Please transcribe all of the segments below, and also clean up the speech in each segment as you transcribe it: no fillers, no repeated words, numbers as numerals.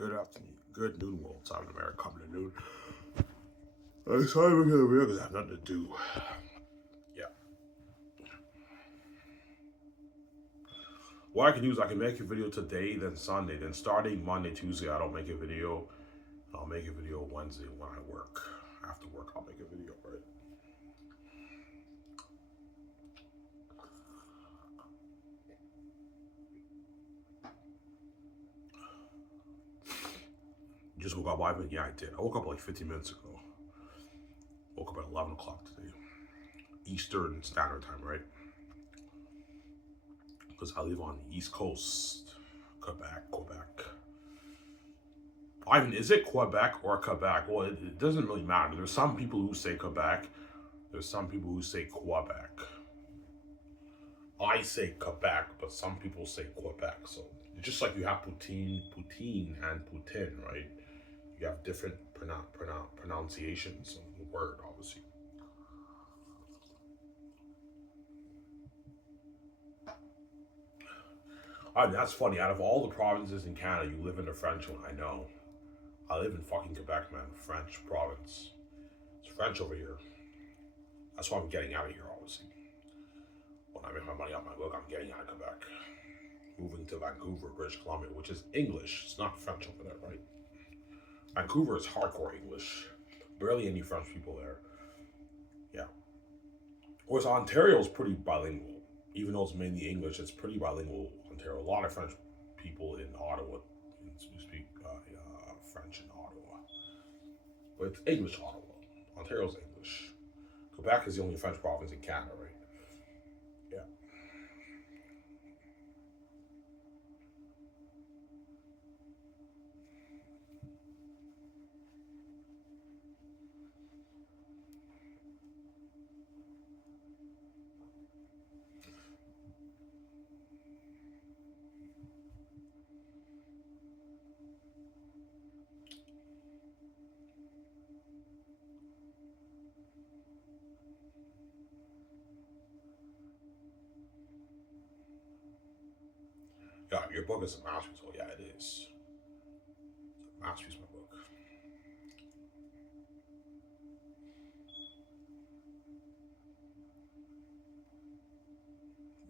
Good afternoon, good noon world time in America, coming to noon. I'm sorry I'm making a video because I have nothing to do. Yeah. What I can do is I can make a video today, then Sunday, then starting Monday, Tuesday, I don't make a video. I'll make a video Wednesday when I work. After work, I'll make a video, right? Just woke up 5 minutes. Yeah, I did. I woke up like 15 minutes ago. Woke up at 11 o'clock today. Eastern Standard Time, right? Because I live on the East Coast. Quebec. Ivan, is it Quebec or Quebec? Well, it doesn't really matter. There's some people who say Quebec. There's some people who say Quebec. I say Quebec, but some people say Quebec. So just like you have poutine, and Putin, right? You have different pronunciations of the word, obviously. That's funny. Out of all the provinces in Canada, you live in the French one. I know. I live in fucking Quebec, man. French province. It's French over here. That's why I'm getting out of here, obviously. When I make my money off my book, I'm getting out of Quebec. Moving to Vancouver, British Columbia, which is English. It's not French over there, right? Vancouver is hardcore English. Barely any French people there. Yeah. Whereas Ontario is pretty bilingual. Even though it's mainly English, it's pretty bilingual. Ontario. A lot of French people in Ottawa speak French in Ottawa. But it's English Ottawa. Ontario's English. Quebec is the only French province in Canada, right? Yeah. Yeah, your book is a masterpiece. Oh, yeah, it is. It's a masterpiece, my book.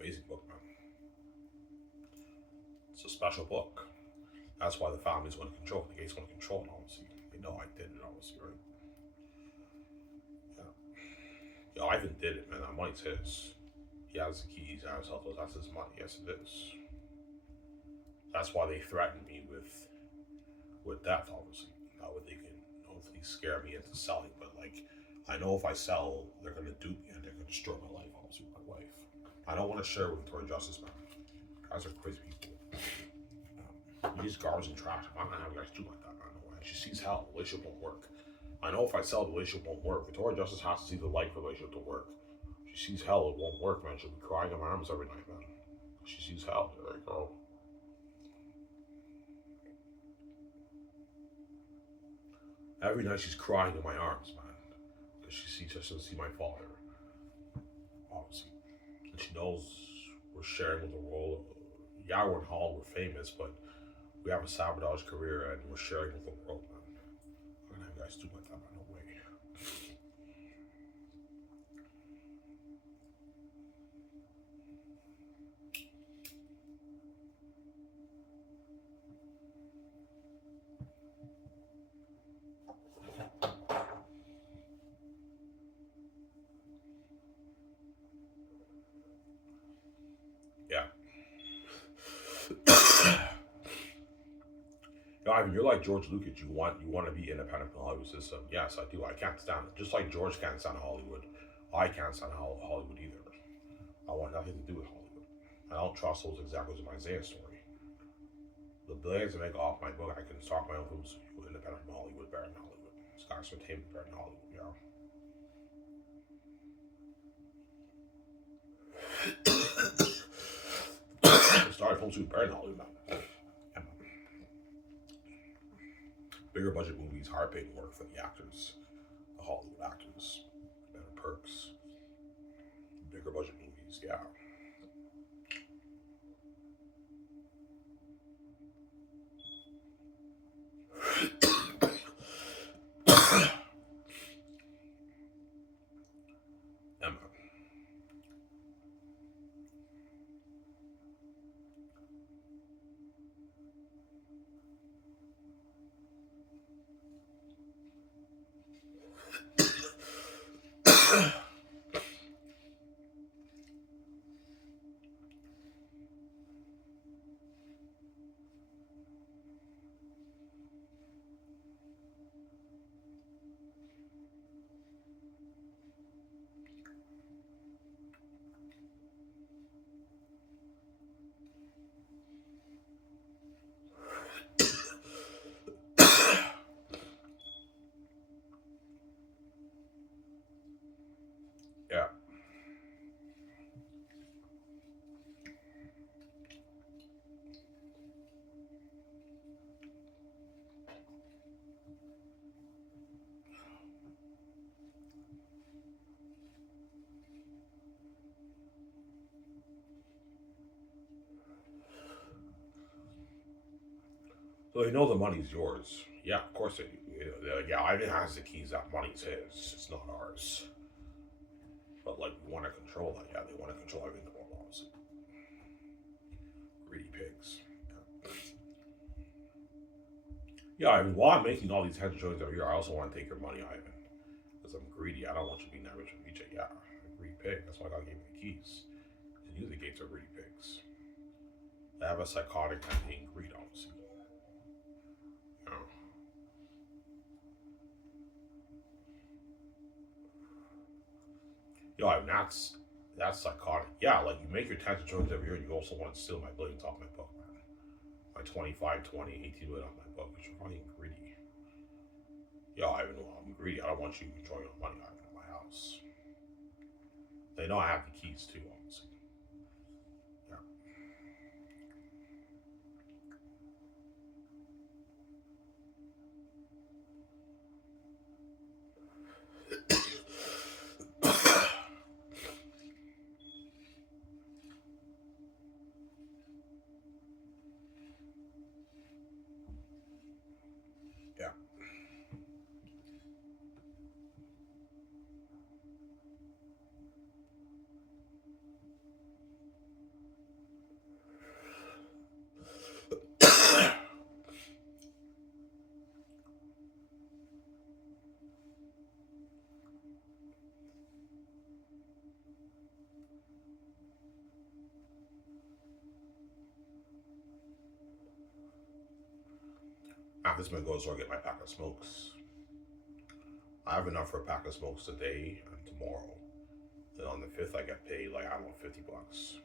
Amazing book, man. It's a special book. That's why the family's want to control it. The gates want to control it, obviously. They know I did it, obviously, right? Yeah. Yeah, Ivan did it, man. That money's his. He has the keys, he has all those. That's his money. Yes, it is. That's why they threatened me with death, obviously. That way they can hopefully scare me into selling. But like, I know if I sell, they're gonna dupe me and they're gonna destroy my life, obviously, with my wife. I don't want to share with Victoria Justice, man. Guys are crazy people. These garbage and trash. I'm not gonna have you guys do like that, man. No way. She sees how the relationship won't work. I know if I sell, the relationship won't work. Victoria Justice has to see the light for the relationship to work. She sees hell, it won't work, man. She'll be crying in my arms every night, man. She sees hell. There you go. Every night she's crying in my arms, man. Because she doesn't see my father, obviously. And she knows we're sharing with the world. Yeah, we're in Hollywood, we're famous, but we have a sabotage career and we're sharing with the world, man. I'm gonna have you guys do like that, man. No way. Yeah. Ivan, you're like George Lucas. You want to be independent from the Hollywood system. Yes, I do. I can't stand it. Just like George can't stand Hollywood, I can't stand Hollywood either. I want nothing to do with Hollywood. I don't trust those examples in my Isaiah story. The billions I make off my book, I can start my own films independent from Hollywood, better than Hollywood. Sky's Entertainment, better than Hollywood, you know. Started films better than Hollywood, man. Bigger budget movies, higher paid work for the actors, the Hollywood actors, better perks, bigger budget movies, yeah. Yeah. So they know the money's yours. Yeah, of course they do. They're like, yeah, Ivan has the keys. That money's his. It's not ours. But like, we want to control that. Yeah, they want to control everything in the world, obviously. Greedy pigs. Yeah, I mean, while I'm making all these head joints over here, I also want to take your money, Ivan. Because I'm greedy. I don't want you being that rich with BJ. Yeah, I'm a greedy pig. That's why I got to give you the keys. And you, the gates are greedy pigs. They have a psychotic kind of being greed, obviously. You know? Yo, I mean, that's psychotic. Yeah, like you make your tax returns every year and you also want to steal my billions off my book, man. My 25, 20, 18 billion off my book, which you're fucking greedy. Yo, I'm greedy. I don't want you controlling your money out of my house. They know I have the keys too, obviously. Yeah. Yeah. After this, I'm gonna go to the store and get my pack of smokes. I have enough for a pack of smokes today and tomorrow. Then on the 5th, I get paid like, I don't know, $50.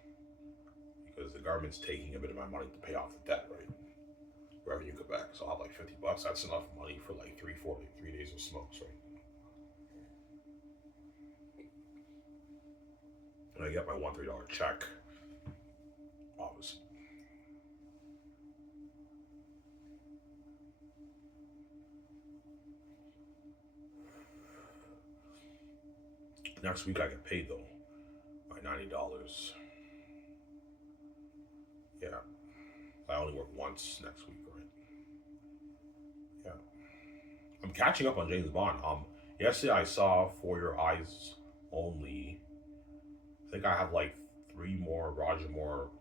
Because the government's taking a bit of my money to pay off the debt, right? Revenue Quebec. So I'll have like $50. That's enough money for like 3 days of smokes, right? And I get my $1 check, obviously. Next week I get paid though, by $90. Yeah, I only work once next week, right? Yeah, I'm catching up on James Bond. Yesterday I saw For Your Eyes Only. I think I have like 3 more Roger Moore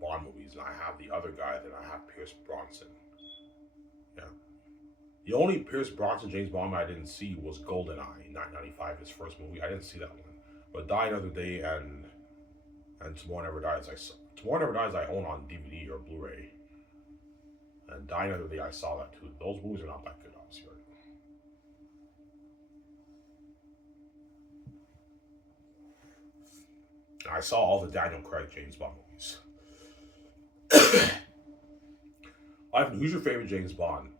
Bond movies, and I have the other guy. Then I have Pierce Bronson. Yeah, the only Pierce Bronson James Bond I didn't see was GoldenEye, 1995, his first movie. I didn't see that one. But Die Another Day and Tomorrow Never Dies. Tomorrow Never Dies I own on DVD or Blu-ray, and Die Another Day I saw that too. Those movies are not that good, obviously. Right? I saw all the Daniel Craig James Bond movies. Ivan, who's your favorite James Bond?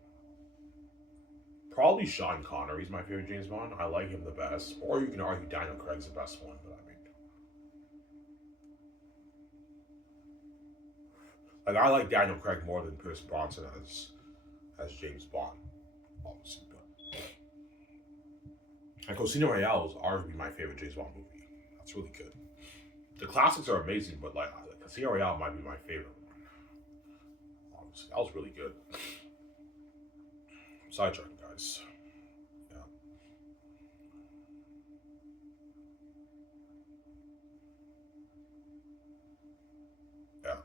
Probably Sean Connery's my favorite James Bond. I like him the best. Or you can argue Daniel Craig's the best one, but I mean, like I like Daniel Craig more than Pierce Bronson as James Bond, obviously. But and Casino Royale is arguably my favorite James Bond movie. That's really good. The classics are amazing, but like Casino Royale might be my favorite one. Obviously, that was really good. I'm sidetracking, guys. Yeah, yeah.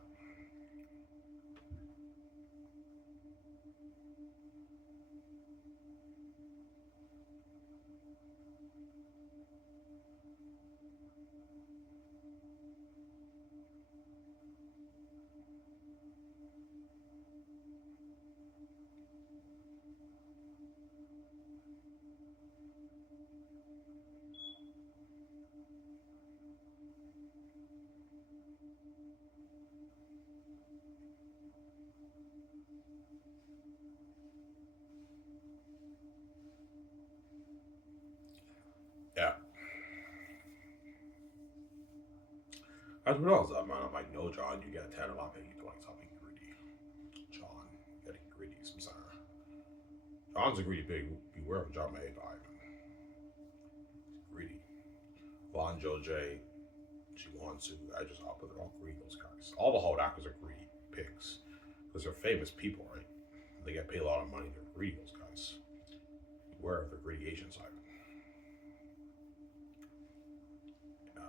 Yeah. That's what else, man. I'm like, no, John, you get 10, I'm not paying you 20, stop being greedy. John, getting greedy, some Sarah. John's a greedy pig. Beware of John May, Ivan. Greedy. Von, Joe J, G1, I just up, they're all greedy, those guys. All the Hold actors are greedy pigs. Because they're famous people, right? They get paid a lot of money, they're greedy, those guys. Beware of the greedy agents, Ivan. Yeah.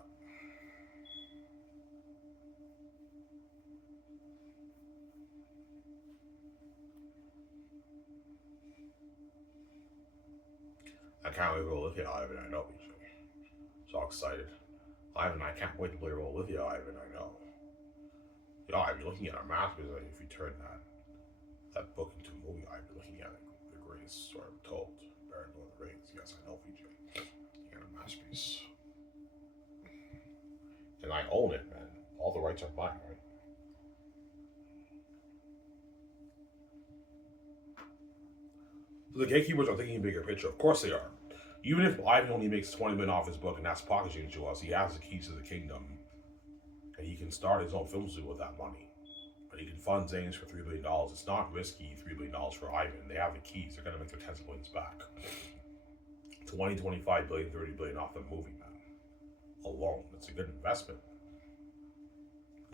I can't wait to go Olivia, Ivan, I know, BJ. So excited. Ivan, I can't wait to play Olivia, Ivan, I know. Yeah, I've been looking at our math because like, if you turn that book into a movie, I've been looking at it, the greatest story ever told. Baron Lord of the Rings. Yes, I know, VJ. You got a masterpiece. And I own it, man. All the rights are mine, right? So the gatekeepers are thinking bigger picture. Of course they are. Even if Ivan only makes 20 million off his book and that's packaging to us, he has the keys to the kingdom. And he can start his own film studio with that money. And he can fund Zane's for $3 billion. It's not risky, $3 billion for Ivan. They have the keys. They're going to make their tens of billions back. 20, 25 billion, 30 billion off the movie, man. Alone. It's a good investment.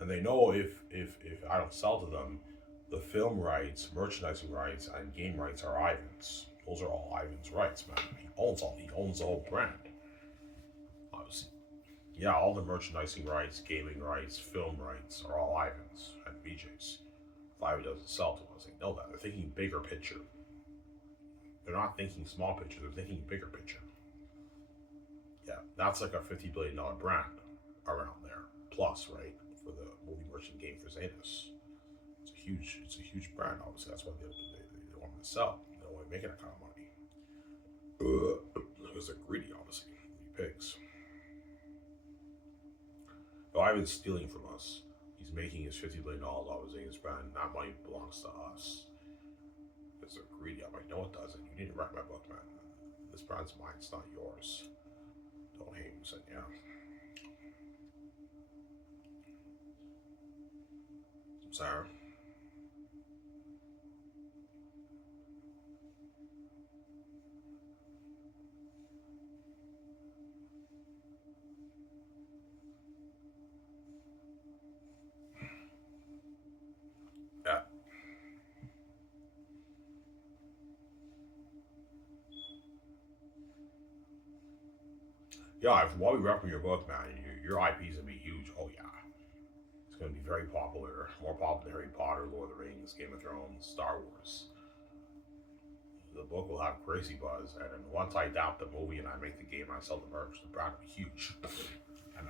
And they know if I don't sell to them, the film rights, merchandising rights, and game rights are Ivan's. Those are all Ivan's rights, man. He owns the whole brand. Obviously. Yeah, all the merchandising rights, gaming rights, film rights are all Ivan's and BJ's. If Ivan doesn't sell to us, they know that. They're thinking bigger picture. They're not thinking small picture, they're thinking bigger picture. Yeah, that's like a $50 billion brand around there. Plus, right? For the movie merchant game for Zanus. It's a huge brand, obviously. That's why they want them to sell. They don't want to make that kind of money. Because they're greedy, obviously. Greedy pigs. So Ivan's stealing from us. He's making his $50 billion off of Zanus brand. That money belongs to us. Because they're greedy. I'm like, no, it doesn't. You need to write my book, man. This brand's mine, it's not yours. Don't hate him, said, yeah. Sarah. Yeah. Yeah, while we wrap your book, man, your IP's gonna be huge. Oh yeah, it's gonna be very popular, more popular than Harry Potter, Lord of the Rings, Game of Thrones, Star Wars. The book will have crazy buzz, and then once I adapt the movie and I make the game and I sell the merch, the brand will be huge. And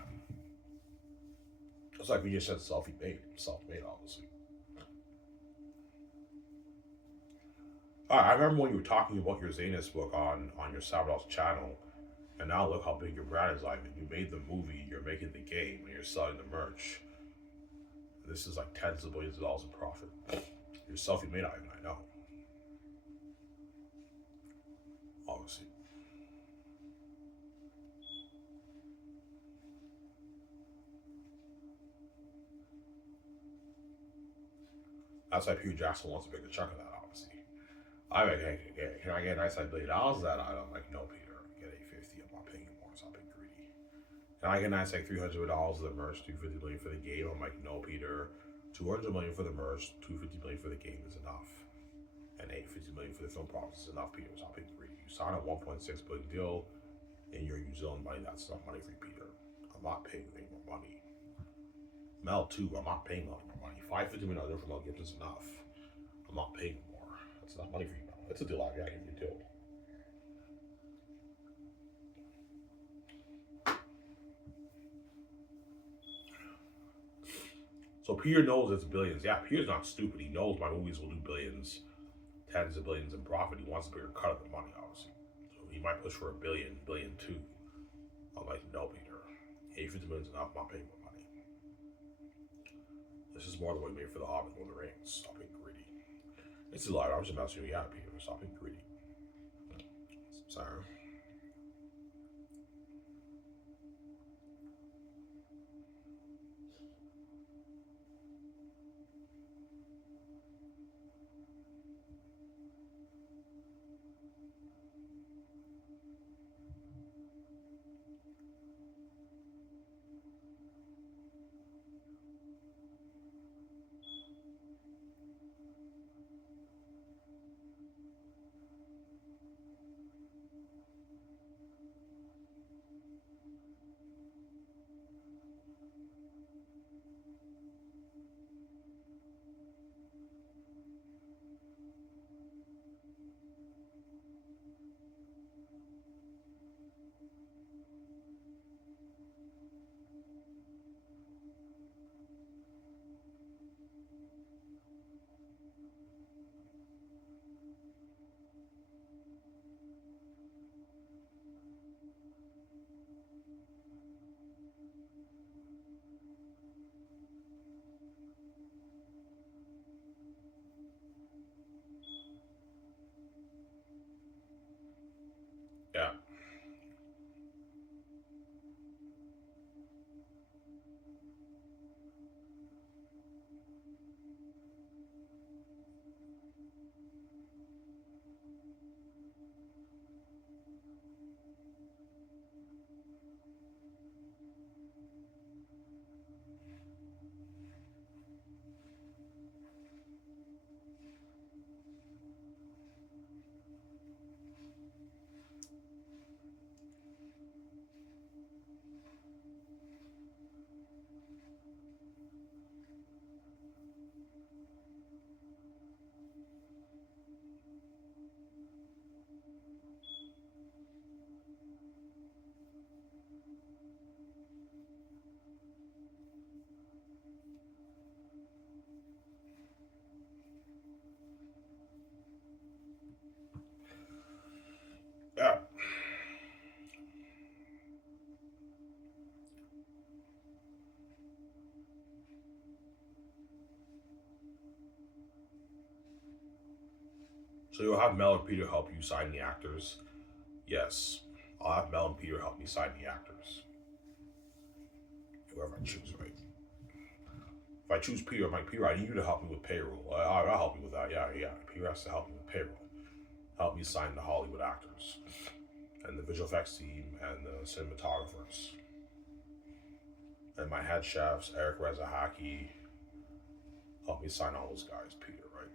it's like we just said, self-made, obviously. I remember when you were talking about your Zanus book on your Sabros channel, and now look how big your brand is. Like, you made the movie, you're making the game, and you're selling the merch. This is like tens of billions of dollars in profit. You're self-made, Ivan, I know. Obviously. That's why Peter Jackson wants to make a chunk of that, obviously. I'm like, hey, can I get a nice $1 billion of that? I'm like, no, Peter, get 850. I'm not paying you more, so I'm being greedy. Can I get a nice like $300 of the merch, $250 million for the game? I'm like, no, Peter, $200 million for the merch, $250 million for the game is enough. And $850 million for the film profits is enough, Peter. Stop being greedy. You sign a $1.6 billion deal and you're New Zealand money, that's not money for you, Peter. I'm not paying you any more money. Mel too, I'm not paying Mel any more money. $550 million for Mel Gibson is enough. I'm not paying more. That's not money for you, Mel. It's a deal I got you a deal. So Peter knows it's billions. Yeah, Peter's not stupid. He knows my movies will do billions, tens of billions in profit. He wants a bigger cut of the money, obviously. So he might push for a billion, billion two. I'm like, no, Peter. 50 million is enough. I'm not paying more money. This is more than what we made for The Hobbit and Lord of the Rings. Stop being greedy. It's a lot. I'm just messing with you. Yeah, Peter. Stop being greedy. Sorry. Yeah. Yeah. So you'll have Mel and Peter help you sign the actors. Yes. I'll have Mel and Peter help me sign the actors. Whoever I choose, right? If I choose Peter, I'm like, Peter, I need you to help me with payroll. I'll help you with that. Yeah, yeah. Peter has to help me with payroll. Help me sign the Hollywood actors and the visual effects team and the cinematographers and my head chefs, Eric Rezahaki. Help me sign all those guys, Peter, right?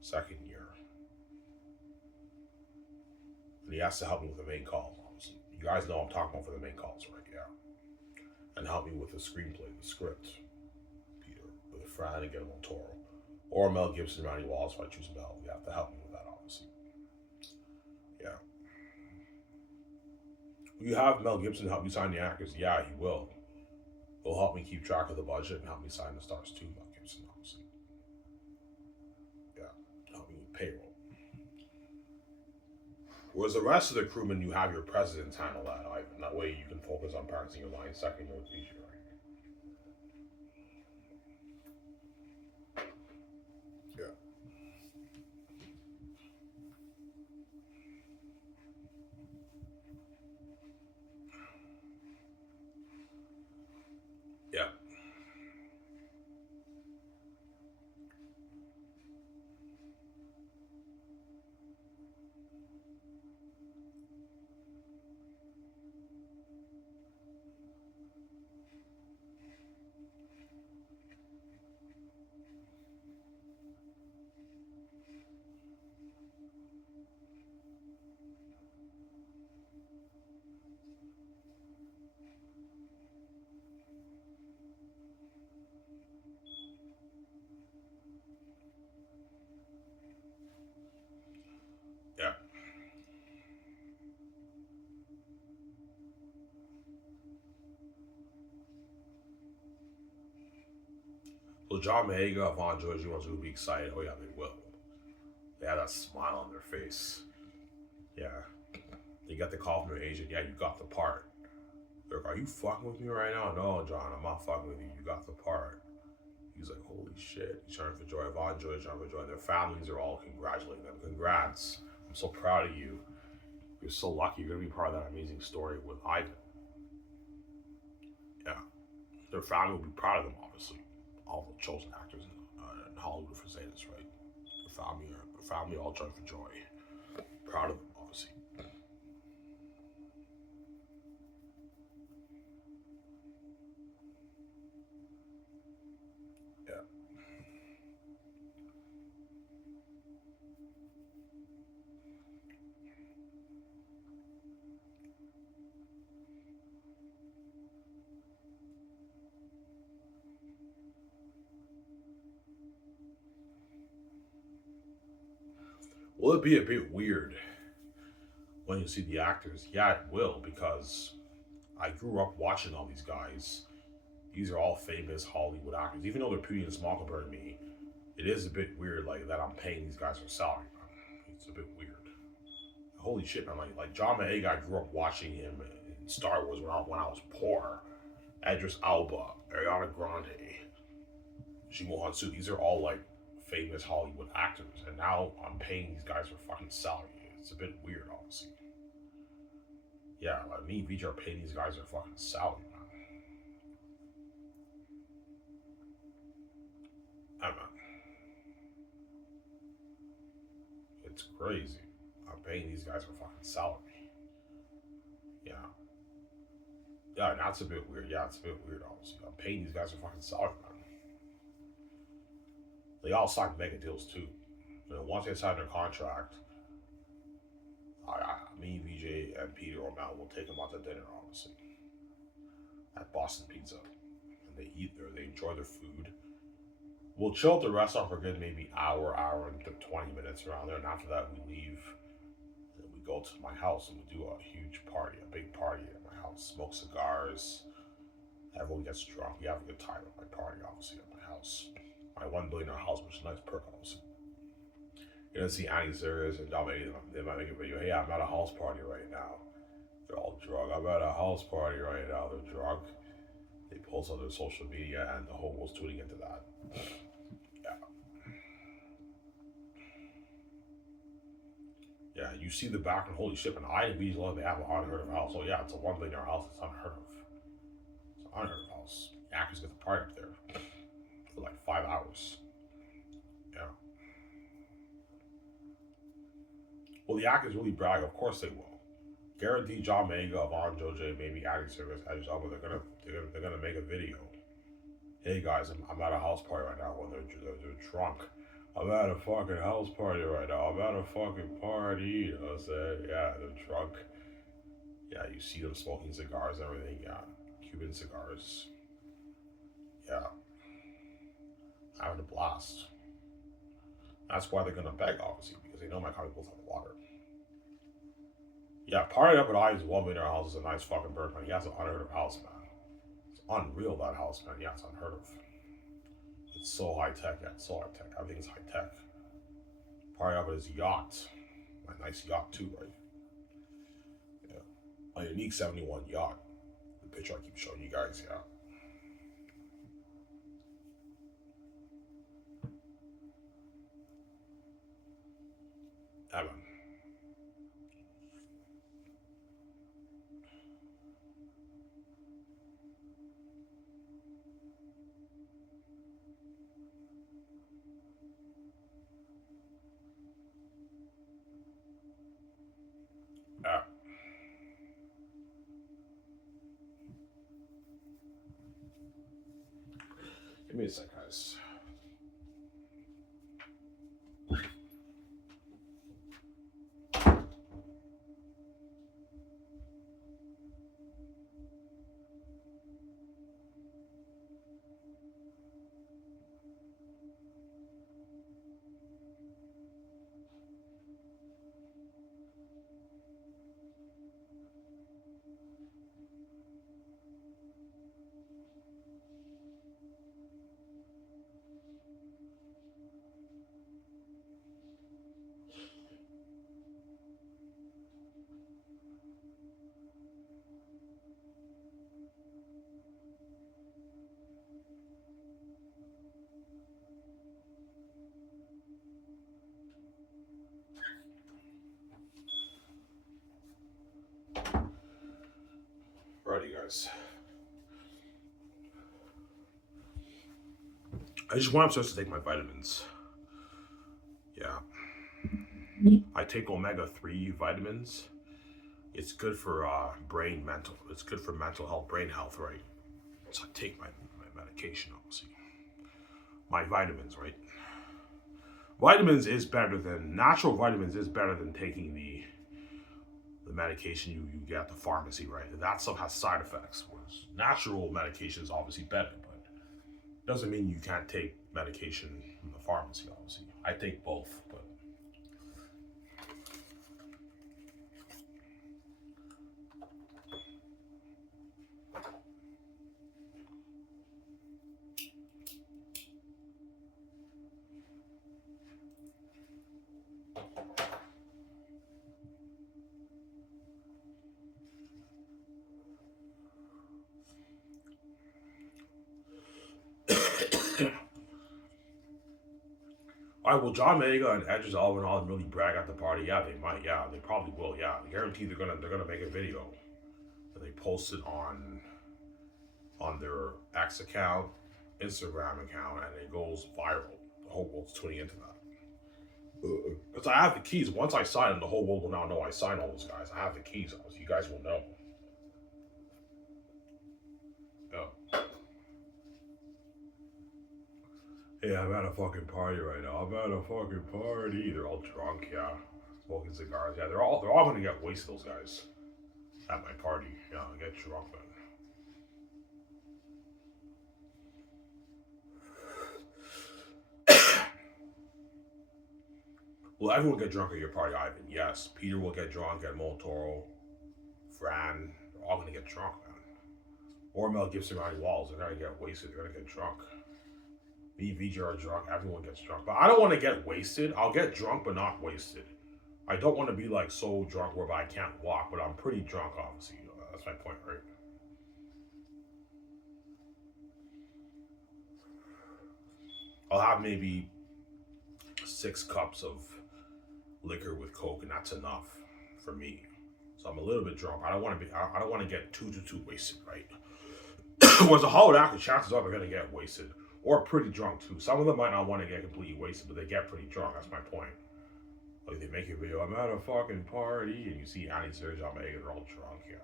Second year. And he has to help me with the main calls, obviously. You guys know I'm talking about for the main calls, right? Yeah. And help me with the screenplay, the script, Peter, with a Fran and Guillermo del Toro. Or Mel Gibson, Randy Wallace, if I choose Mel. You have to help me with that, obviously. Yeah. Will you have Mel Gibson help me sign the actors? Yeah, he will. He'll help me keep track of the budget and help me sign the stars too, Mel Gibson, obviously. Yeah. Help me with payroll. Whereas the rest of the crewmen, you have your presidents handle that, Ivan. That way you can focus on practicing your line second or feature, right? Yeah. Yeah. Yeah. Will John Maega, Yvonne George, ones who would be excited? Oh yeah, they will. They have that smile on their face. Yeah. They got the call from their agent. Yeah, you got the part. They're like, are you fucking with me right now? No, John, I'm not fucking with you. You got the part. He's like, holy shit. He's trying for joy. Yvonne Joy, trying for joy. Their families are all congratulating them. Congrats. I'm so proud of you. You're so lucky. You're going to be part of that amazing story with Ivan. Yeah. Their family will be proud of them, obviously. All the chosen actors in Hollywood for saying this, right? Their family all trying for joy. Proud of them, obviously. Yeah. Will it be a bit weird when you see the actors? Yeah, it will, because I grew up watching all these guys. These are all famous Hollywood actors. Even though they're pretty and small compared to me, it is a bit weird, like that I'm paying these guys for salary. It's a bit weird. Holy shit, man! Like John Maega, I grew up watching him in Star Wars when I was poor. Idris Elba, Ariana Grande, Jimo Hansu. These are all like famous Hollywood actors, and now I'm paying these guys for fucking salary. It's a bit weird, obviously. Yeah, like me and VJ are paying these guys their fucking salary, man. I mean, it's crazy. I'm paying these guys for fucking salary. Yeah. Yeah, that's a bit weird. Yeah, it's a bit weird, obviously. I'm paying these guys for fucking salary, man. They all signed mega deals too. You know, once they sign their contract, me, VJ, and Peter or Mal will take them out to dinner, obviously, at Boston Pizza. And they eat there, they enjoy their food. We'll chill at the restaurant for a good maybe hour and 20 minutes around there. And after that, we leave. And we go to my house and we do a huge party, a big party at my house. Smoke cigars. Everyone gets drunk. We have a good time at my party, obviously, at my house. My $1 billion house, which is a nice perk, obviously. You're gonna see Annie Serious and Dominic. They might make a video. Hey, I'm at a house party right now. They're all drunk. I'm at a house party right now. They're drunk. They post on their social media, and the whole world's tuning into that. Yeah. Yeah, you see the background. Holy shit! And I and Beach Love, they have an unheard of house. So yeah, it's a $1 billion house. It's unheard of. It's an unheard of house. The actors get the party up there for like 5 hours. Yeah. Will the actors really brag? Of course they will. Guarantee John Maega, Yvonne Joje, maybe Annie Service, Edge Elba, they're gonna make a video. Hey guys, I'm at a house party right now when they're drunk. I'm at a fucking house party right now. I'm at a fucking party. You know what I'm saying? Yeah, they're drunk. Yeah, you see them smoking cigars and everything. Yeah, Cuban cigars. Yeah, having a blast. That's why they're gonna beg, obviously, because they know my comic books have water. Yeah, party up at I's $1 million house is a nice fucking bird, man. He has an unheard of house, man. It's unreal, that house, man. Yeah, it's unheard of. It's so high tech, yeah, it's so high tech. Everything's high tech. Party up at his yacht. A nice yacht, too, right? Yeah. A unique 71 yacht. The picture I keep showing you guys, yeah. Yeah, man. Yeah. Give me a sec, guys. guys. I just want to take my vitamins. Yeah. I take omega-3 vitamins. It's good for mental. It's good for mental health, brain health, right? So I take my medication, obviously. My vitamins, right? Natural vitamins is better than taking the medication you get at the pharmacy, right? That stuff has side effects, whereas natural medication is obviously better, but it doesn't mean you can't take medication from the pharmacy, obviously. I take both, but all right, well, John Mega and Edges Alvin all really brag at the party. Yeah, they might. Yeah, they probably will. Yeah, I guarantee they're gonna make a video and they post it on their X account, Instagram account, and it goes viral. The whole world's tuning into that. Because I have the keys. Once I sign them, the whole world will now know I signed all those guys. I have the keys. So you guys will know. Yeah. Yeah, I'm at a fucking party right now. I'm at a fucking party. They're all drunk, yeah. Smoking cigars. Yeah, they're all gonna get wasted, those guys. At my party. Yeah, get drunk, man. Will everyone get drunk at your party, Ivan? Yes. Peter will get drunk at Molotoro. Fran. They're all gonna get drunk, man. Or Mel Gibson, Ronnie Walls. They're gonna get wasted. They're gonna get drunk. Me, VJ are drunk. Everyone gets drunk. But I don't want to get wasted. I'll get drunk, but not wasted. I don't want to be like so drunk whereby I can't walk, but I'm pretty drunk, obviously. That's my point, right? I'll have maybe 6 cups of liquor with Coke, and that's enough for me. So I'm a little bit drunk. I don't want to get too wasted, right? Whereas a Hollywood actor, chances are they're gonna get wasted or pretty drunk too. Some of them might not want to get completely wasted, but they get pretty drunk. That's my point. Like they make a video, I'm at a fucking party, and you see Annie, Serge, Omega, they're all drunk, yeah.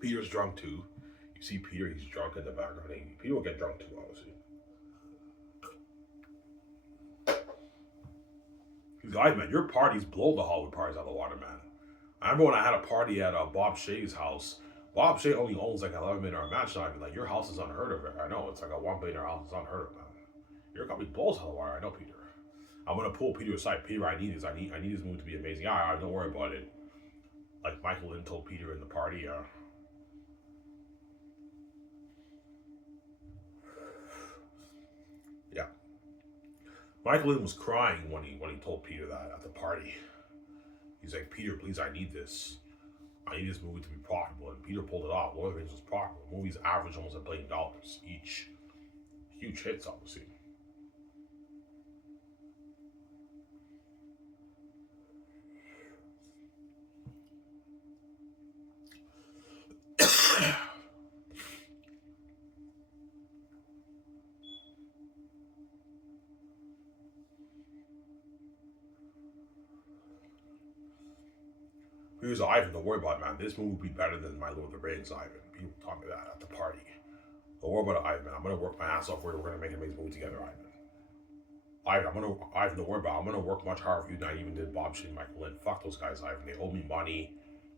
Peter's drunk too. You see Peter, he's drunk in the background. Peter will get drunk too, obviously. Guys, man, your parties blow the Hollywood parties out of the water, man. I remember when I had a party at Bob Shea's house. Bob Shea only owns like an $11 million mansion. I mean, like, your house is unheard of. I know, it's like a $1 billion house. It's unheard of, man. Your company blows out of the water. I know, Peter. I'm gonna pull Peter aside. Peter, I need this. I need this movie to be amazing. Yeah, don't worry about it. Like Michael Lynn told Peter in the party. Yeah. Michael Lynn was crying when he told Peter that at the party. He's like, Peter, please, I need this. I need this movie to be profitable. And Peter pulled it off. Lord of the Rings was profitable. The movies average almost $1 billion each. Huge hits, obviously. Here's Ivan, don't worry about it, man. This movie will be better than my Lord of the Rings, Ivan. People taught me that at the party. Don't worry about it, Ivan. I'm gonna work my ass off for you. We're gonna make an amazing movie together, Ivan. Ivan, don't worry about it. I'm gonna work much harder for you than I even did Bob Shea and Michael Lynn. Fuck those guys, Ivan. They owe me money.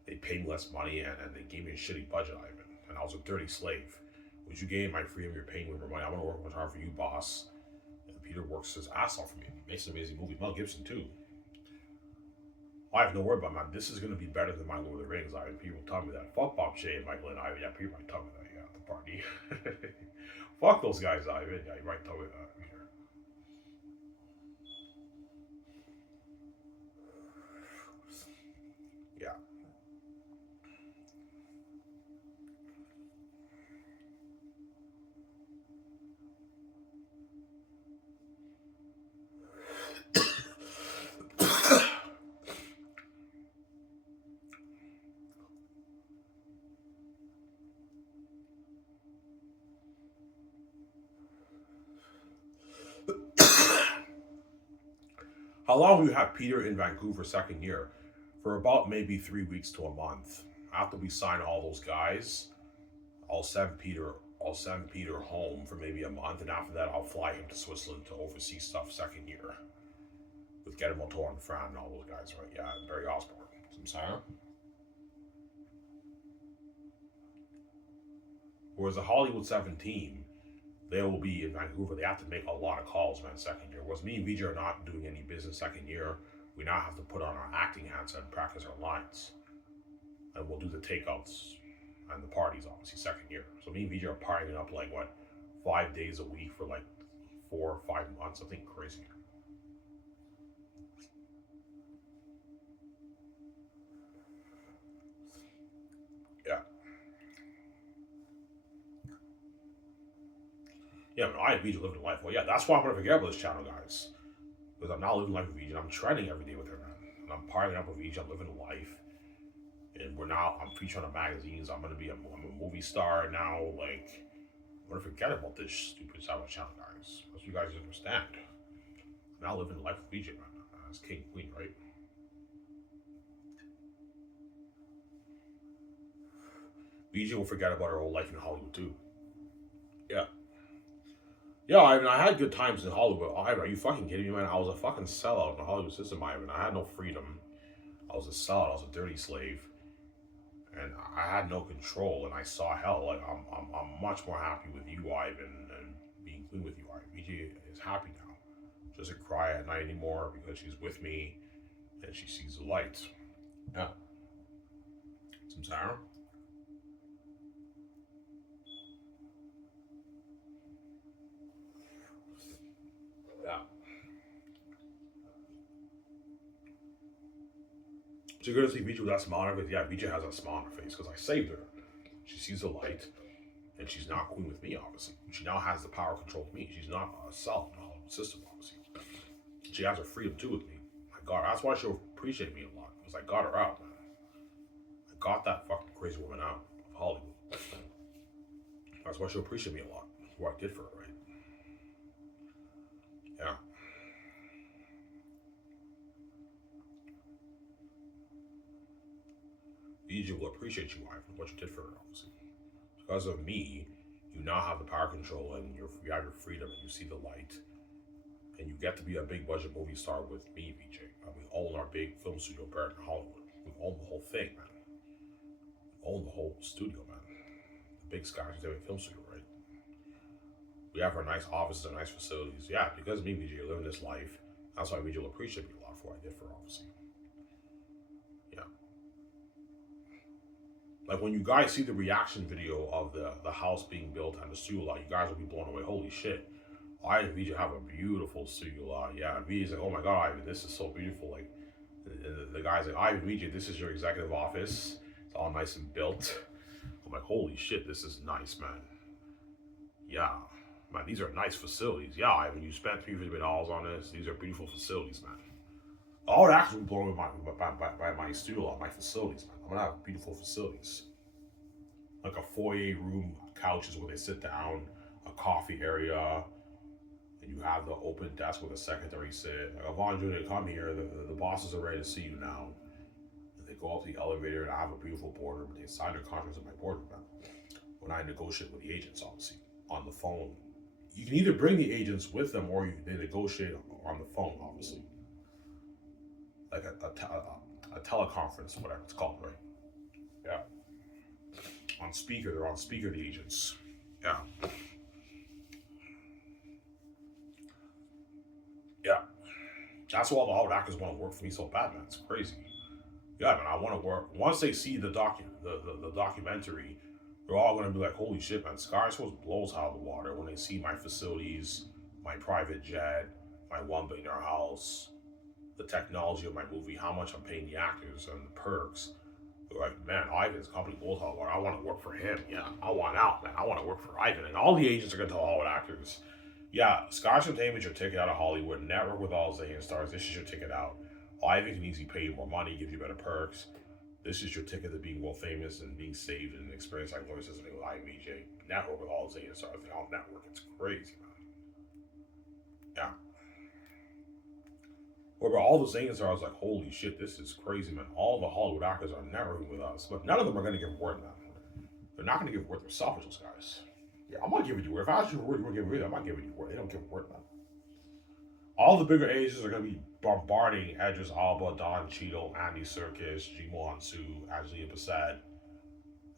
They paid me less money, and they gave me a shitty budget, Ivan. And I was a dirty slave. Which you gave my freedom, you're paying me more money. I'm gonna work much harder for you, boss. And Peter works his ass off for me. He makes an amazing movie. Mel Gibson too. I have no word about it, man. This is going to be better than my Lord of the Rings. People tell me that. Fuck Bob Shea and Michael and Ivan. Yeah, people might tell me that. Yeah, at the party. Fuck those guys, Ivan. Yeah, you might tell me that. Yeah. How long will you have Peter in Vancouver second year? For about maybe 3 weeks to a month. After we sign all those guys, I'll send Peter. I'll send Peter home for maybe a month, and after that, I'll fly him to Switzerland to oversee stuff second year with Guillermo and Fran and all those guys, right? Yeah, and Barry Osborne. I'm sorry. Whereas the Hollywood 7 team, they will be in Vancouver. They have to make a lot of calls, man, second year. Whereas me and VJ are not doing any business second year. We now have to put on our acting hats and practice our lines. And we'll do the takeouts and the parties, obviously, second year. So me and VJ are partying up like, what, 5 days a week for like 4 or 5 months, something crazy. Yeah. Yeah, man, I and VJ living life. Well, yeah, that's why I'm going to forget about this channel, guys. Because I'm now living life with VJ. I'm trending every day with her, man. And I'm partying up with VJ. I'm living life. And I'm featured on magazines. I'm a movie star now. Like, I'm gonna forget about this stupid Sabbath channel, guys. As you guys understand. I'm now living life with VJ, man. As king, queen, right? VJ will forget about her whole life in Hollywood too. Yeah. Yeah, I mean, I had good times in Hollywood. Ivan, are you fucking kidding me, man? I was a fucking sellout in the Hollywood system, Ivan. I had no freedom. I was a sellout. I was a dirty slave. And I had no control, and I saw hell. Like I'm much more happy with you, Ivan, and being clean with you, Ivan. VJ is happy now. She doesn't cry at night anymore because she's with me, and she sees the light. Yeah. Some Sarah. Yeah. So you're gonna see VJ with that smile on her face. Yeah, VJ has that smile on her face because I saved her. She sees the light, and she's not queen with me, obviously. She now has the power control of me. She's not a self in the Hollywood system, obviously. She has her freedom too with me. I got her. That's why she'll appreciate me a lot because I got her out, man. I got that fucking crazy woman out of Hollywood. That's why she'll appreciate me a lot. That's what I did for her, right? Yeah. VJ will appreciate you, wife, and what you did for her, obviously. Because of me, you now have the power control and you have your freedom and you see the light. And you get to be a big budget movie star with me, VJ. We own our big film studio, Barrett in Hollywood. We own the whole thing, man. We own the whole studio, man. The big Sky film studio, right? We have our nice offices and nice facilities. Yeah, because me, VJ, are living this life. That's why VJ will appreciate me a lot for what I did for her, obviously. Yeah. Like when you guys see the reaction video of the house being built and the studio lot, you guys will be blown away. Holy shit. I and VJ have a beautiful studio lot. Yeah, VJ's like, oh my god, Ivan, this is so beautiful. Like, the guy's like, Ivan, VJ, this is your executive office. It's all nice and built. I'm like, holy shit, this is nice, man. Yeah, man, these are nice facilities. Yeah, Ivan, you spent $350 on this. These are beautiful facilities, man. All the actors will be blown away by my studio lot, my facilities, man. I'm gonna have beautiful facilities. Like a foyer room, couches where they sit down, a coffee area, and you have the open desk with a secretary sit. Like, Yvonne Jr., come here, the bosses are ready to see you now. And they go up to the elevator, and I have a beautiful boardroom. They sign their contracts in my boardroom, man. When I negotiate with the agents, obviously, on the phone. You can either bring the agents with them or they negotiate on the phone, obviously. Like a teleconference, whatever it's called, right? Yeah. On speaker, they're on speaker, the agents. Yeah. Yeah. That's why all the Hollywood actors want to work for me so bad, man. It's crazy. Yeah, man, I want to work. Once they see the documentary, they're all going to be like, holy shit, man, Skiv SOURCE blows out of the water when they see my facilities, my private jet, my $1 billion house, the technology of my movie, how much I'm paying the actors and the perks. They're like, man, Ivan's company blows out of the water. I want to work for him. Yeah, I want out, man. I want to work for Ivan. And all the agents are going to tell Hollywood actors, yeah, Skiv SOURCE Entertainment's your ticket out of Hollywood. Network with all Zayn stars. This is your ticket out. Ivan can easily pay you more money, give you better perks. This is your ticket to being world famous and being saved and experience like voices with IVJ. Network with all Zayn stars. They all network. It's crazy, man. Yeah. Or about all those agents are, I was like, holy shit, this is crazy, man. All the Hollywood actors are never with us, but none of them are going to give word, man. They're not going to give word. They're selfish, those guys. Yeah, I'm not giving you word. If I ask you word, you won't give me word. I'm not giving you word. They don't give word, man. All the bigger agents are going to be bombarding Edris Alba, Don Cheadle, Andy Serkis, Jimo Hansu, Angela Bassett.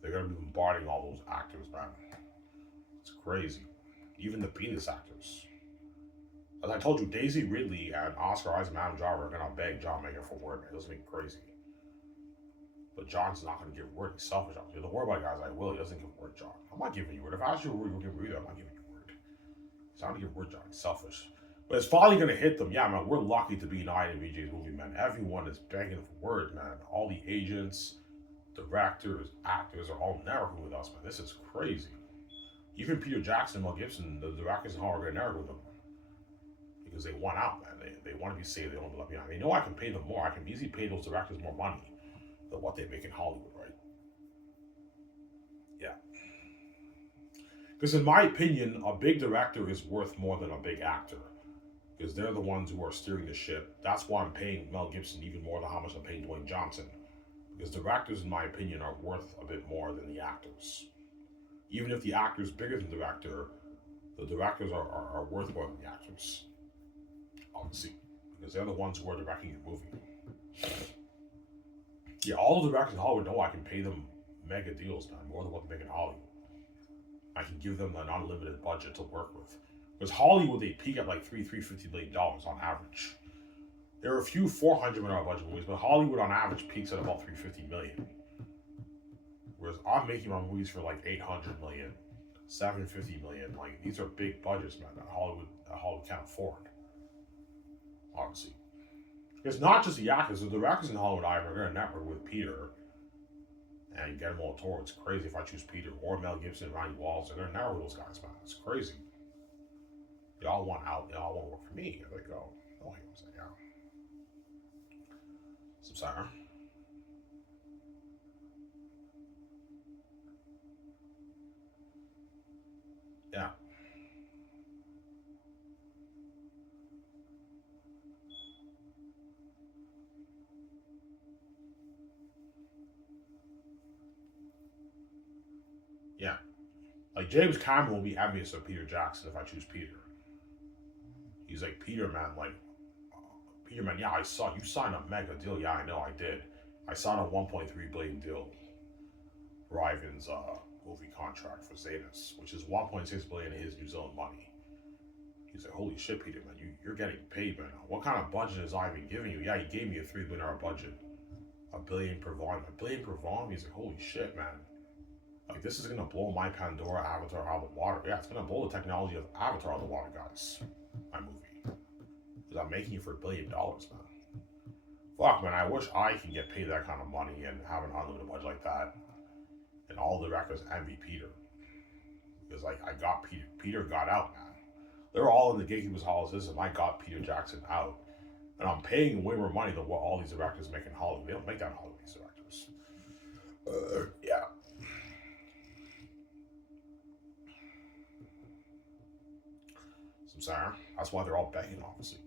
They're going to be bombarding all those actors, man. It's crazy. Even the penis actors. As I told you, Daisy Ridley and Oscar Isaac and Adam Driver are going to beg John Mayer for word, man. It doesn't make crazy. But John's not going to give word. He's selfish. The word by guys like Will, he doesn't give word, John. I'm not giving you word. If I ask you a word, you'll give me either. I'm not giving you word. He's not going to give word, John. He's selfish. But it's finally going to hit them. Yeah, man, we're lucky to be in INVJ's movie, man. Everyone is begging for word, man. All the agents, directors, actors are all networking with us, man. This is crazy. Even Peter Jackson and Mel Gibson, the directors and all are going to network with them. Because they want out, man. They want to be saved. They don't want to be left behind. They know I can pay them more. I can easily pay those directors more money than what they make in Hollywood, right? Yeah. Because in my opinion, a big director is worth more than a big actor. Because they're the ones who are steering the ship. That's why I'm paying Mel Gibson even more than how much I'm paying Dwayne Johnson. Because directors, in my opinion, are worth a bit more than the actors. Even if the actor is bigger than the directors are worth more than the actors. Obviously. Because they're the ones who are directing your movie. Yeah, all the directors in Hollywood know I can pay them mega deals, man, more than what they make in Hollywood. I can give them an unlimited budget to work with. Because Hollywood, they peak at like $350 million on average. There are a few $400 million budget movies, but Hollywood on average peaks at about $350 million. Whereas I'm making my movies for like $800 million, $750 million. Like, these are big budgets, man, that Hollywood can't afford. Obviously. It's not just the actors. The directors in Hollywood are going to network with Peter and Guillermo del Toro. It's crazy if I choose Peter or Mel Gibson and Ryan Walls. They're going to network with those guys, man. It's crazy. They all want out. They all want to work for me. There they go. Oh, he was like, yeah. Some sorry. Yeah. Yeah. Like, James Cameron will be envious of Peter Jackson if I choose Peter. He's like, Peter, man, Peter, man, yeah, I saw you signed a mega deal. Yeah, I know, I did. I signed a 1.3 billion deal for Ivan's movie contract for Zetas, which is 1.6 billion in his New Zealand money. He's like, holy shit, Peter, man, you're getting paid, man. What kind of budget is Ivan giving you? Yeah, he gave me a $3 billion budget. $1 billion per volume. $1 billion per volume? He's like, holy shit, man. Like, this is gonna blow my Pandora Avatar out of the water. Yeah, it's gonna blow the technology of Avatar out of the water, guys. My movie. Because I'm making it for $1 billion, man. Fuck, man, I wish I can get paid that kind of money and have an unlimited budget like that. And all the directors envy Peter. Because, like, I got Peter. Peter got out, man. They're all in the gatekeepers' halls, and I got Peter Jackson out. And I'm paying way more money than what all these directors make in Hollywood. They don't make that in Hollywood, these directors. Yeah. Some Sarah. That's why they're all begging, obviously,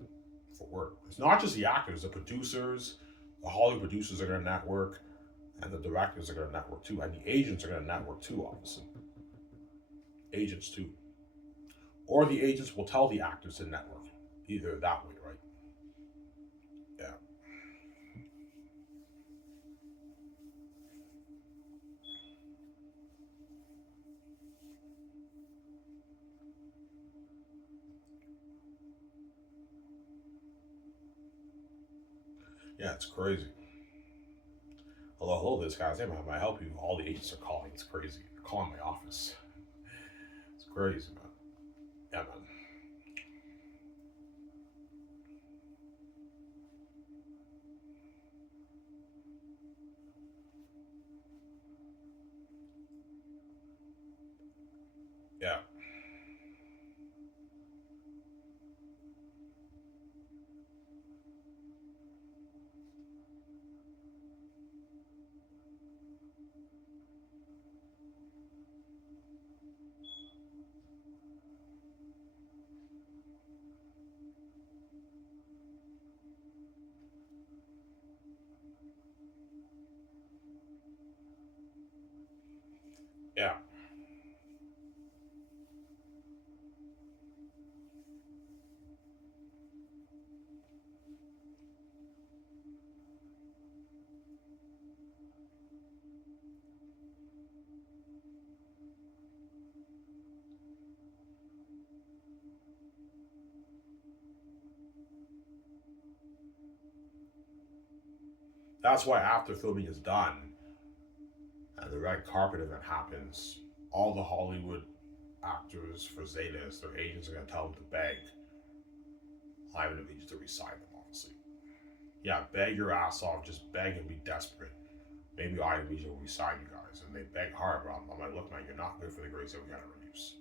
for work. It's not just the actors, the producers, the Hollywood producers are going to network, and the directors are going to network too, and the agents are going to network too, obviously. Agents too. Or the agents will tell the actors to network. Either that way, right? Yeah. Yeah, it's crazy. Hello, this guy's name. How may I help you? All the agents are calling. It's crazy. They're calling my office. It's crazy, man. Yeah, man. Yeah. Yeah. That's why after filming is done and the red carpet event happens, all the Hollywood actors for Zetas, their agents are gonna tell them to beg Ivan Ilyich to resign them, obviously. Yeah, beg your ass off, just beg and be desperate. Maybe Ivan Ilyich will resign you guys. And they beg hard, but I'm like, look, man, you're not good for the grades that we gotta reduce.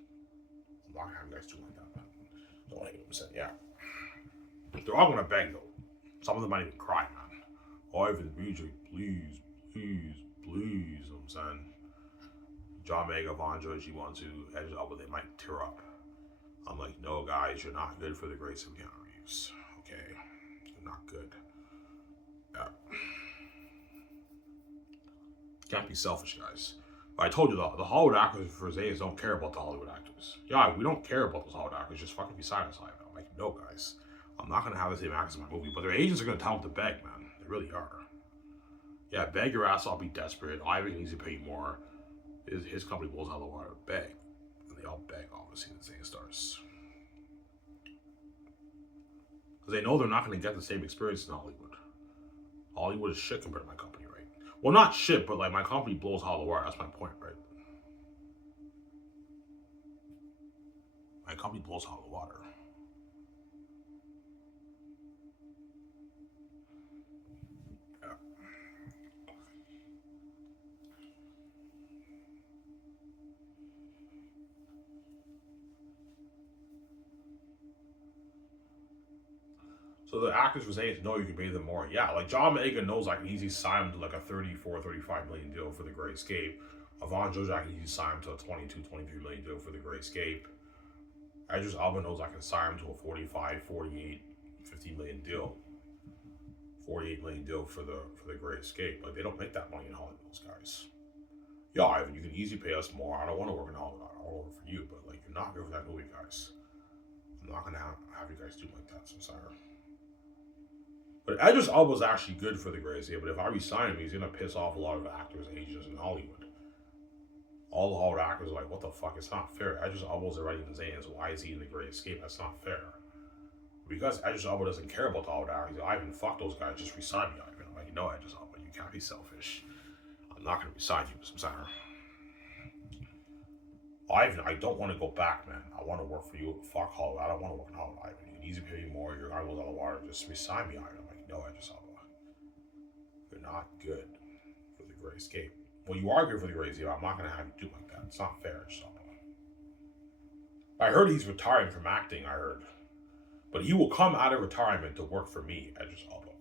I'm not gonna have you guys do like that, man. Don't like what I'm saying, yeah. They're all gonna beg though. Some of them might even cry, man. Ivan Ilyich, please, please, please, you know what I'm saying? John Mega, Von George, you want to edge up, but they might tear up. I'm like, no, guys, you're not good for the grades of Keanu Reeves. Okay, you're not good. Yeah. Can't be selfish, guys. But I told you, the Hollywood actors for Zayas don't care about the Hollywood actors. Yeah, we don't care about those Hollywood actors. Just fucking be silent. I'm like, no, guys. I'm not going to have the same actors in my movie. But their agents are going to tell them to beg, man. They really are. Yeah, beg your ass off, be desperate. Ivan needs to pay more. His company blows out of the water. Beg. And they all beg, obviously, the Zayas stars. Because they know they're not going to get the same experience in Hollywood. Hollywood is shit compared to my company, right? Well, not shit, but like my company blows out of the water. That's my point, right? My company blows out of the water. Yeah. So the actors were saying, no, you can pay them more. Yeah, like John Megan knows I can easily sign him to like a 34, 35 million deal for The Great Escape. Avon Jojo, I can easily sign him to a 22, 23 million deal for The Great Escape. Idris Elba knows I can sign him to a 45, 48, 50 million deal. 48 million deal for the Great Escape. Like they don't make that money in Hollywood, those guys. Yeah, Ivan, you can easily pay us more. I don't want to work in Hollywood. I want to work for you, but like you're not good for that movie, guys. I'm not gonna have you guys do like that. So I'm sorry. But Idris Elba's actually good for the Great Escape. But if I resign him, he's gonna piss off a lot of actors and agents in Hollywood. All the Hollywood actors are like, what the fuck? It's not fair. Idris Elba's already in Zans. Why is he in the Great Escape? That's not fair. Because Idris Elba doesn't care about the Hollywood actors. Ivan, fuck those guys. Just resign me, Ivan. I'm like, no, Idris Elba, you can't be selfish. I'm not gonna resign you, I'm sorry. Ivan, I don't want to go back, man. I want to work for you. Fuck Hollywood. I don't want to work in Hollywood, Ivan. You need to pay me more. Your guy goes out of the water. Just resign me, Ivan. I'm like, no, Idris Elba. You're not good for the Great Escape. Well, you are good for the Great Escape. I'm not going to have you do like that. It's not fair, Idris Elba. I heard he's retiring from acting, I heard. But he will come out of retirement to work for me, Idris Elba.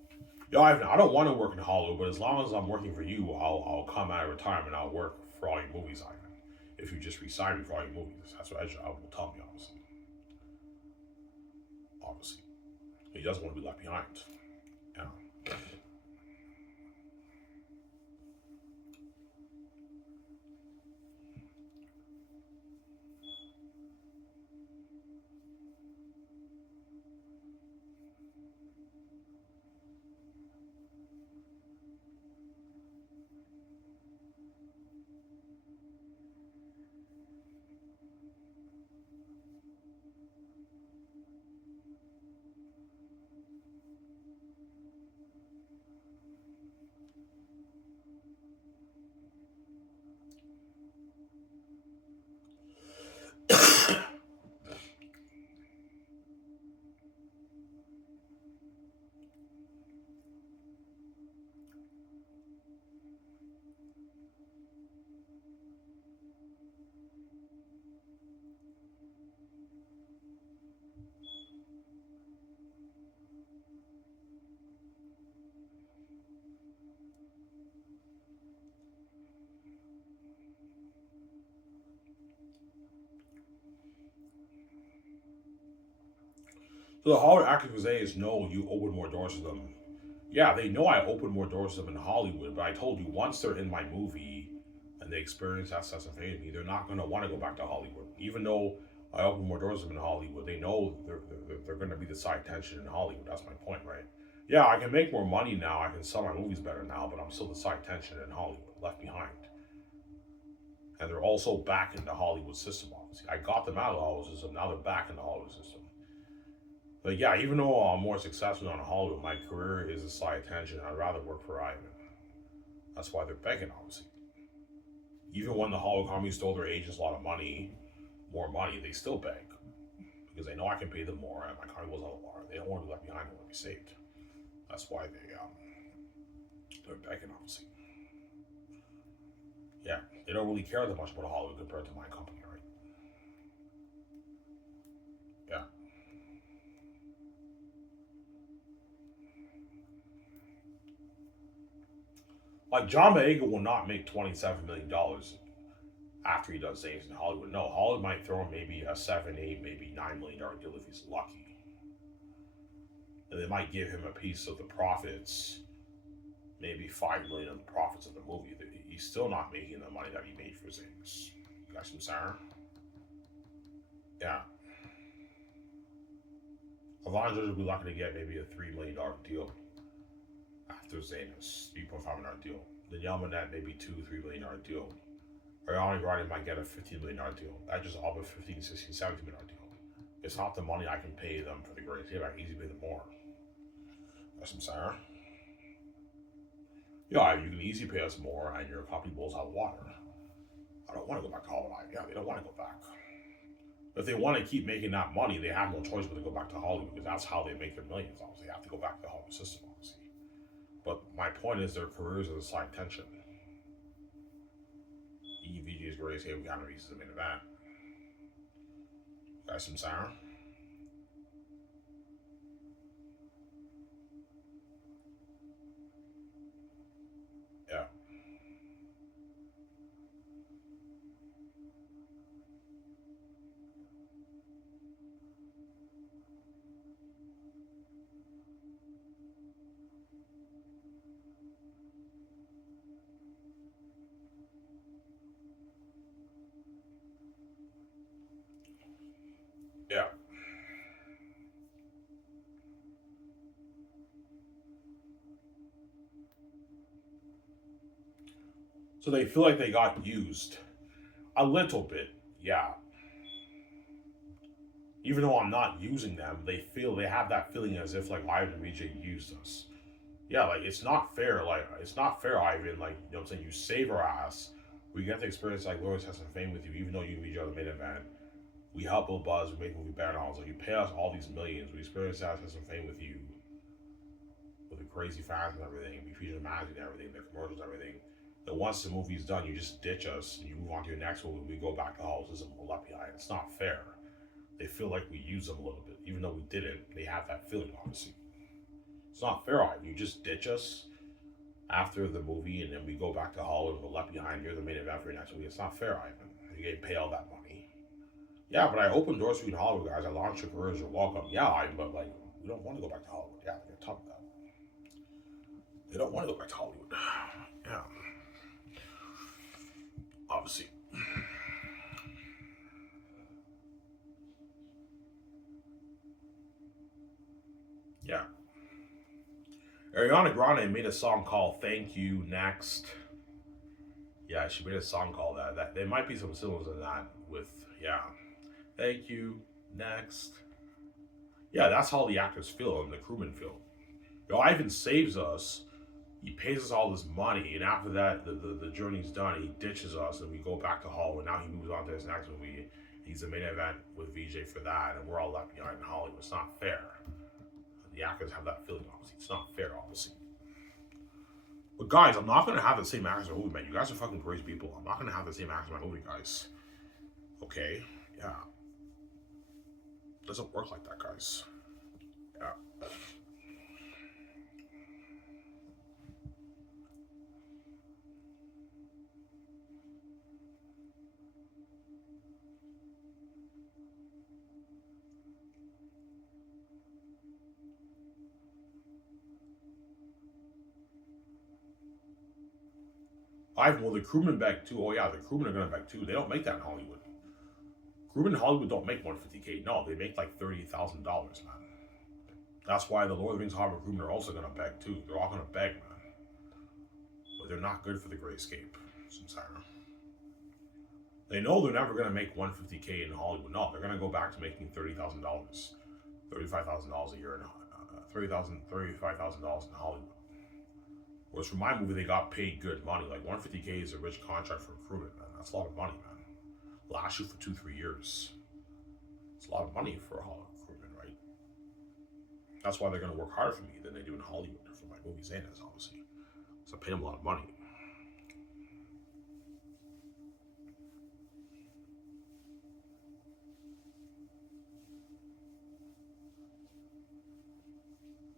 Yo, Ivan, I don't want to work in Hollywood, but as long as I'm working for you, I'll come out of retirement. I'll work for all your movies, Ivan. If you just resign me for all your movies, that's what Idris Elba will tell me, obviously. Obviously. He doesn't want to be left behind. Yeah. So the Hollywood actors is no, you open more doors to them. Yeah, they know I open more doors to them in Hollywood, but I told you once they're in my movie and and they experience that sense of fame, they're not going to want to go back to Hollywood. Even though I open more doors in Hollywood, they know they're going to be the side attention in Hollywood. That's my point, right? Yeah, I can make more money now. I can sell my movies better now, but I'm still the side attention in Hollywood, left behind. And they're also back in the Hollywood system, obviously. I got them out of the Hollywood system. Now they're back in the Hollywood system. But yeah, even though I'm more successful in Hollywood, my career is a side attention. I'd rather work for Ivan. That's why they're begging, obviously. Even when the Hollywood companies stole their agents a lot of money, more money, they still beg. Because they know I can pay them more and my company goes out of water. They don't want to be left behind, they want to be saved. That's why they're begging, obviously. Yeah, they don't really care that much about Hollywood compared to my company, right? Yeah. Like, John Boyega will not make $27 million after he does things in Hollywood. No, Hollywood might throw him maybe a 7, 8, maybe $9 million deal if he's lucky. And they might give him a piece of the profits, maybe $5 million of the profits of the movie. He's still not making the money that he made for things. You got some sour? Yeah. Avengers would be lucky to get maybe a $3 million deal after Zanis, $3.5 million deal. Then Yelmanet maybe $2-3 million deal. Ariana Grande might get a $15 million deal. That just all but 15, 16, 17 million deal. It's not the money I can pay them for the greatest hit. I can easily pay them more. That's what I'm saying. Yeah, you can easily pay us more and your company blows out of water. I don't want to go back to Hollywood. Yeah, they don't want to go back. If they want to keep making that money, they have no choice but to go back to Hollywood because that's how they make their millions. Obviously, they have to go back to the Hollywood system, obviously. But my point is their careers are the side tension. EVG's greatest hit, we kind of reaches the main event. Got some sound? Yeah. Yeah. So they feel like they got used. A little bit, yeah. Even though I'm not using them, they have that feeling as if like Ivan and BJ used us. Yeah, like it's not fair. Like it's not fair, Ivan. Like you know what I'm saying, you save our ass. We get the experience like Lawrence has some fame with you, even though you and BJ are the main event. We help build buzz, we make movie better and all. So you pay us all these millions. We experience that has some fame with you. With the crazy fans and everything. We feature the magazine and everything, the commercials and everything. Then once the movie's done, you just ditch us and you move on to your next movie. We go back to houses and we're left behind. It's not fair. They feel like we use them a little bit, even though we didn't. They have that feeling, obviously. It's not fair, Ivan. You just ditch us after the movie, and then we go back to Hollywood and we're left behind. You're the main event for your next movie. It's not fair, Ivan. You get paid all that money. Yeah, but I opened doors for you in Hollywood, guys. I launched your careers. You're welcome. Yeah, Ivan, but like, we don't want to go back to Hollywood. Yeah, they're tough that. They don't want to go back to Hollywood. Yeah. Obviously. Yeah. Ariana Grande made a song called "Thank You Next." Yeah, she made a song called that. That there might be some symbols in that with "Thank You Next." Yeah, that's how the actors feel and the crewmen feel. You know, Ivan saves us. He pays us all this money, and after that, the journey's done. He ditches us, and we go back to Hollywood. Now he moves on to his next movie. He's the main event with VJ for that, and we're all left behind in Hollywood. It's not fair. The actors have that feeling, obviously. It's not fair, obviously. But guys, I'm not gonna have the same actors in my movie, man. You guys are fucking crazy people. I'm not gonna have the same actors in my movie, guys. Okay? Yeah. It doesn't work like that, guys. Yeah. Well, the crewmen beg too. Oh yeah, the crewmen are gonna beg too. They don't make that in Hollywood. Crewmen in Hollywood don't make 150K. No, they make like $30,000, man. That's why the Lord of the Rings Hobbit crewmen are also gonna beg too. They're all gonna beg, man. But they're not good for the Grayscape, Samsara. They know they're never gonna make 150K in Hollywood. No, they're gonna go back to making $30,000, $35,000 a year in $35,000 in Hollywood. Whereas for my movie, they got paid good money. Like 150K is a rich contract for a crewman, man. That's a lot of money, man. Last you for 2-3 years. It's a lot of money for a Hollywood crewman, right? That's why they're gonna work harder for me than they do in Hollywood for my movie Zanas, obviously. So I pay them a lot of money.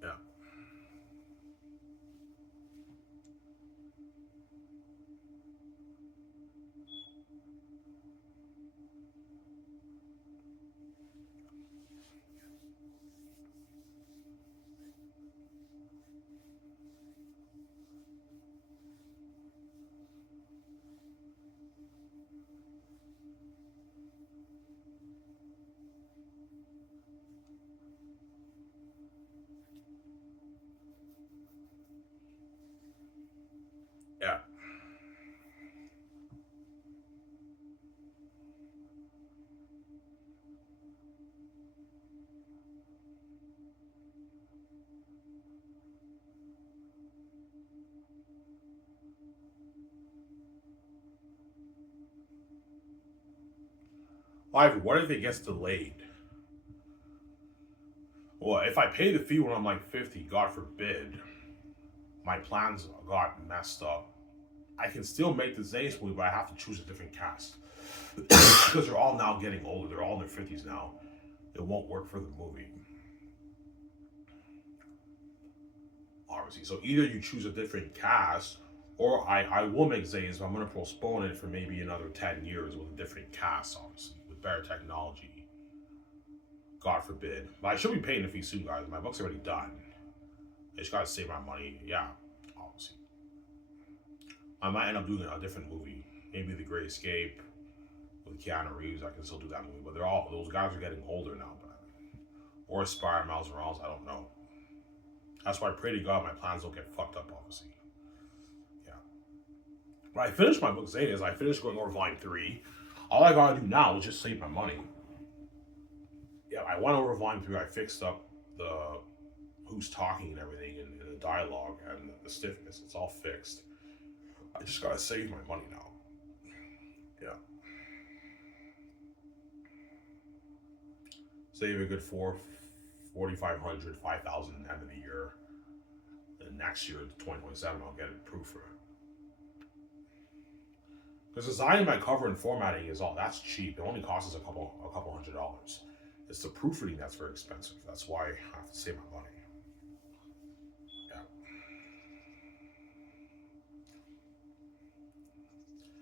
Yeah. Yeah. However, what if it gets delayed? Well, if I pay the fee when I'm like 50, God forbid, my plans got messed up, I can still make the Zane's movie, but I have to choose a different cast. Because they're all now getting older. They're all in their 50s now. It won't work for the movie. Obviously. So either you choose a different cast, or I will make Zane's, but I'm going to postpone it for maybe another 10 years with a different cast, obviously, with better technology. God forbid. But I should be paying the fee soon, guys. My book's already done. I just gotta save my money. Yeah, obviously. I might end up doing a different movie. Maybe The Great Escape with Keanu Reeves. I can still do that movie. But those guys are getting older now. But or Aspire Miles Morales, I don't know. That's why I pray to God my plans don't get fucked up, obviously. Yeah. But I finished my book Zane is I finished going over volume 3. All I gotta do now is just save my money. Yeah, I went over volume 3, I fixed up the who's talking and everything and the dialogue and the stiffness. It's all fixed. I just gotta save my money now. Yeah. Save a good 4,500, 5,000 end of the year. And next year, 2027, I'll get it approved for it. Because designing my cover and formatting is all that's cheap. It only costs us a couple $100. It's the proofreading that's very expensive. That's why I have to save my money. Yeah.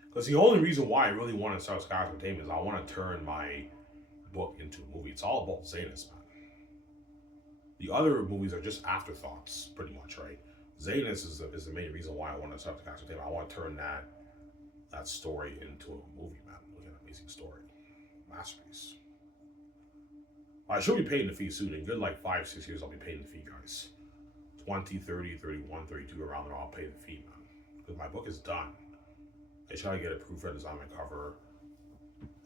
Because the only reason why I really want to start Skiv Entertainment is I want to turn my book into a movie. It's all about Zanus, man. The other movies are just afterthoughts, pretty much, right? Zanus is the main reason why I want to start Skiv Entertainment. I want to turn that story into a movie, man. Look at an amazing story. Masterpiece. I should be paying the fee soon. In good like 5-6 years, I'll be paying the fee, guys. 20, 30, 31, 32, around there, I'll pay the fee, man. Because my book is done. I try to get it proofread, design my cover,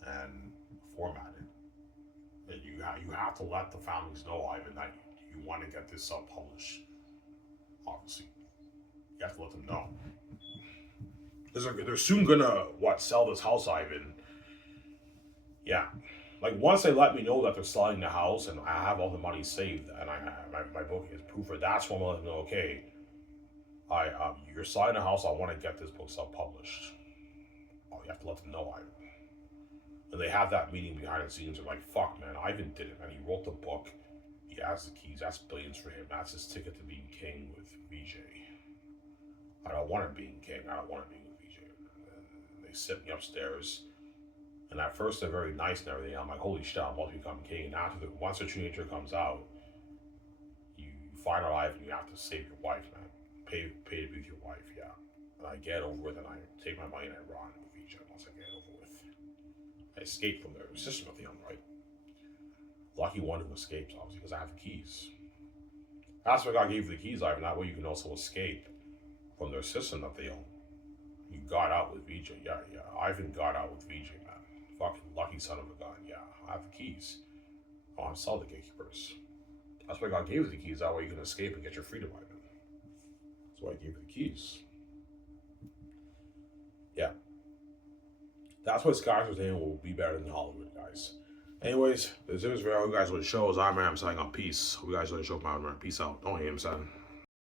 and format it. And you have to let the families know, Ivan, that you want to get this published. Obviously, you have to let them know. They're soon gonna sell this house, Ivan. Yeah, like once they let me know that they're selling the house and I have all the money saved and my book is proofread, that's when I'm gonna let them know. Okay, you're selling the house. I want to get this book self-published. Oh, you have to let them know, Ivan. And they have that meeting behind the scenes. They're like, "Fuck, man, Ivan did it, man. He wrote the book. He has the keys. That's billions for him. That's his ticket to being king with VJ. I don't want him being king. I don't want him being with VJ." And they sit me upstairs. And at first they're very nice and everything. I'm like, holy shit, I'm about to become king. And once the teenager comes out, you find out life and you have to save your wife, man. Pay to be with your wife, yeah. And I get over with and I take my money and I run with VJ once I get it over with. I escape from their system at the end, right? Lucky one who escapes, obviously, because I have the keys. That's why God gave you the keys, Ivan. That way you can also escape from their system that they own. You got out with VJ. Yeah. Ivan got out with VJ, man. Fucking lucky son of a gun. Yeah, I have the keys. Oh, I'm still the gatekeepers. That's why God gave you the keys. That way you can escape and get your freedom, Ivan. That's why I gave you the keys. Yeah. That's why Skiv SOURCE will be better than Hollywood, guys. Anyways, this is for all you guys with the shows. I'm Ram signing on. Peace. Hope you guys enjoy the show. Peace out. Don't hate him, son.